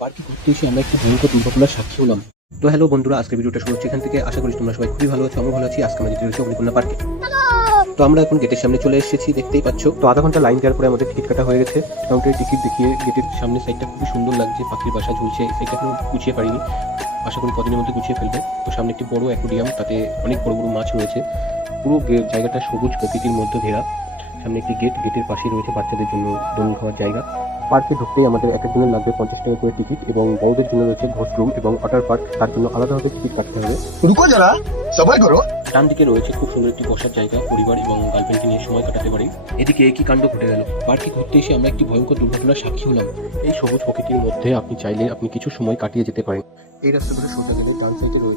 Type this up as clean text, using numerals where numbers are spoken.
পার্কে ঘুরতে এসে আমরা একটা ভয়ঙ্কর দুর্ঘটনার সাক্ষী হলাম। তো হ্যালো বন্ধুরা, আজকের ভিডিওটা শুরু হচ্ছে এখান থেকে। আশা করি তোমরা সবাই খুবই ভালো আছো, আমিও ভালো আছি। আজকে আমরা যেতে রয়েছে অগ্নিকন্যা পার্কে। তো আমরা এখন গেটের সামনে চলে এসেছি, দেখতেই পাচ্ছ। তো আধা ঘন্টা লাইন দেওয়ার পরে আমাদের টিকিট কাটা হয়ে গেছে। কাউন্টারে টিকিট দেখিয়ে গেটের সামনে সাইডটা খুবই সুন্দর লাগছে, পাখির বাসা ঝুলছে। সাইডটা এখনো গুছিয়ে পারিনি, আশা করি কদিনের মধ্যে গুছিয়ে ফেলবে। তো সামনে একটি বড় অ্যাকোরিয়াম, তাতে অনেক বড় বড় মাছ রয়েছে। পুরো জায়গাটা সবুজ প্রকৃতির মধ্যে ঘেরা। সামনে একটি গেটের পাশেই রয়েছে বাচ্চাদের জন্য দোলন খাওয়ার জায়গা। পার্কে ঢুকতেই আমাদের এক একজনের লাগবে 50 টাকা করে টিকিট, এবং বড়দের জন্য রয়েছে ঘোষ রুম এবং ওয়াটার পার্ক, তার জন্য আলাদাভাবে টিকিট কাটতে হবে। रुको जरा सबर करो। ডান দিকে রয়েছে খুব সুন্দর একটি বসার জায়গা, পরিবার এবং গার্লফ্রেন্ডকে নিয়ে সময় কাটাতে পারে। এদিকে একই কাণ্ড ঘটে গেল, পার্কে ঘুরতে এসে আমরা একটি ভয়ঙ্কর দুর্ঘটনার সাক্ষী হলাম। এই সবুজ প্রকৃতির মধ্যে আপনি চাইলে কিছু সময় কাটিয়ে যেতে পারেন। এই রাস্তা ধরে সোজা গেলে ডান সাইডে রয়েছে